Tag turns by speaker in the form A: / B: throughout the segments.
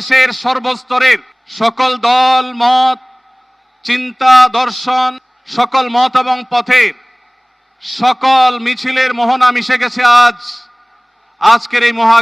A: বাংলাদেশের সর্বস্তরের সকল দল, মত, চিন্তা, দর্শন, সকল মত এবং পথের সকল মিছিলের মোহনা মিশে গেছে আজ। আজকের এই মহা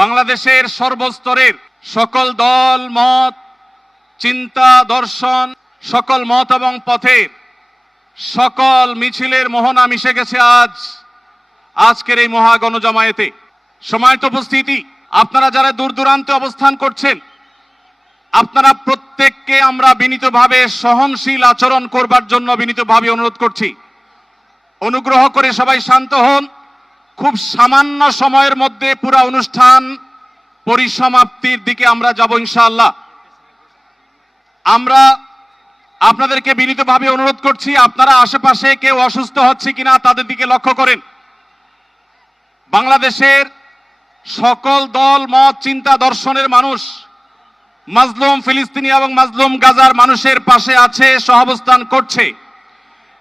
A: বাংলাদেশের সর্বস্তরের সকল দল, মত, চিন্তা, দর্শন, সকল মত এবং পথের সকল মিছিলের মোহনা মিশে গেছে আজ। আজকের এই মহা গণজমায়েতে সময়ত উপস্থিতি। আপনারা যারা দূর দূরান্তে অবস্থান করছেন, আপনারা প্রত্যেককে আমরা বিনীতভাবে সহনশীল আচরণ করবার জন্য বিনীতভাবে অনুরোধ করছি। অনুগ্রহ করে সবাই শান্ত হন। খুব সামান্য সময়ের মধ্যে পুরা অনুষ্ঠান পরিসমাপ্তির দিকে আমরা যাব ইনশাআল্লাহ। আমরা আপনাদেরকে বিনীতভাবে অনুরোধ করছি, আপনারা আশেপাশে কেউ অসুস্থ হচ্ছে কিনা তাদের দিকে লক্ষ্য করেন। বাংলাদেশের সকল দল, মত, চিন্তা, দর্শনের মানুষ মাজলুম ফিলিস্তিনি এবং মাজলুম গাজার মানুষের পাশে আছে, সহাবস্থান করছে।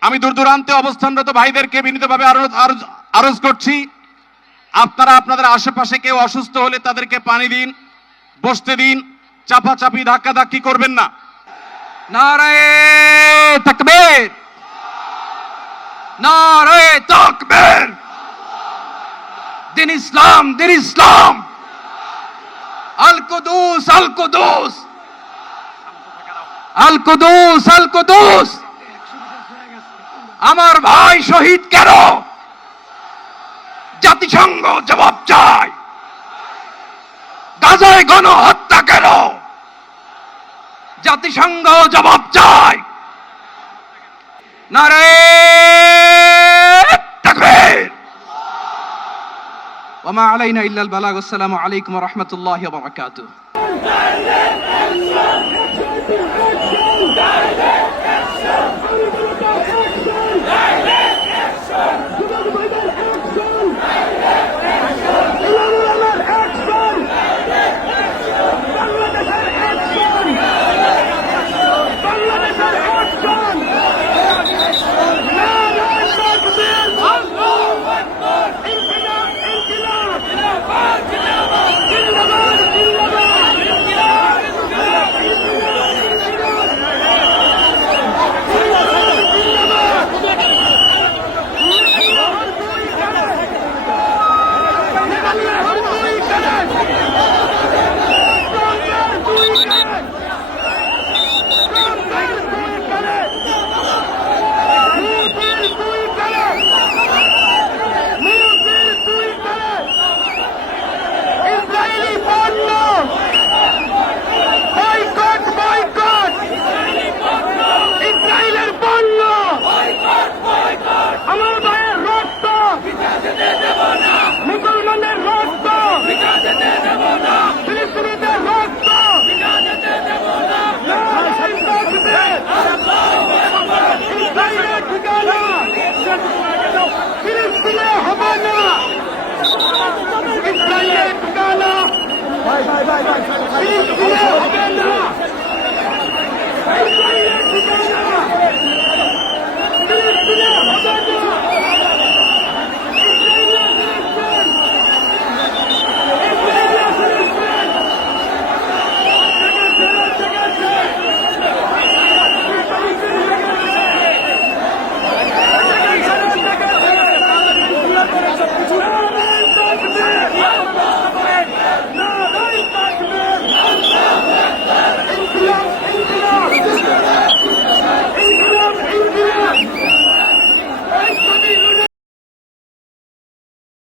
A: আমি দূর দূরান্তে অবস্থানরত ভাইদেরকে বিনীতভাবে আরো- আরো- আরজ করছি। আপনারা আপনাদের আশেপাশে কেউ অসুস্থ হলে তাদেরকে পানি দিন, বসতে দিন, চাপাচাপি, ধাক্কাধাক্কি করবেন না।
B: দিন ইসলাম দিন ইসলাম! আল কুদুস, আল আমার ভাই শহীদ কেন জাতিসংঘ জবাব চায় গাজায় গণহত্যা কেন জাতিসংঘ জবাব চায় নারে وما علينا إلا البلاغ السلام عليكم ورحمة الله وبركاته Direct! Obrigado, 别别别别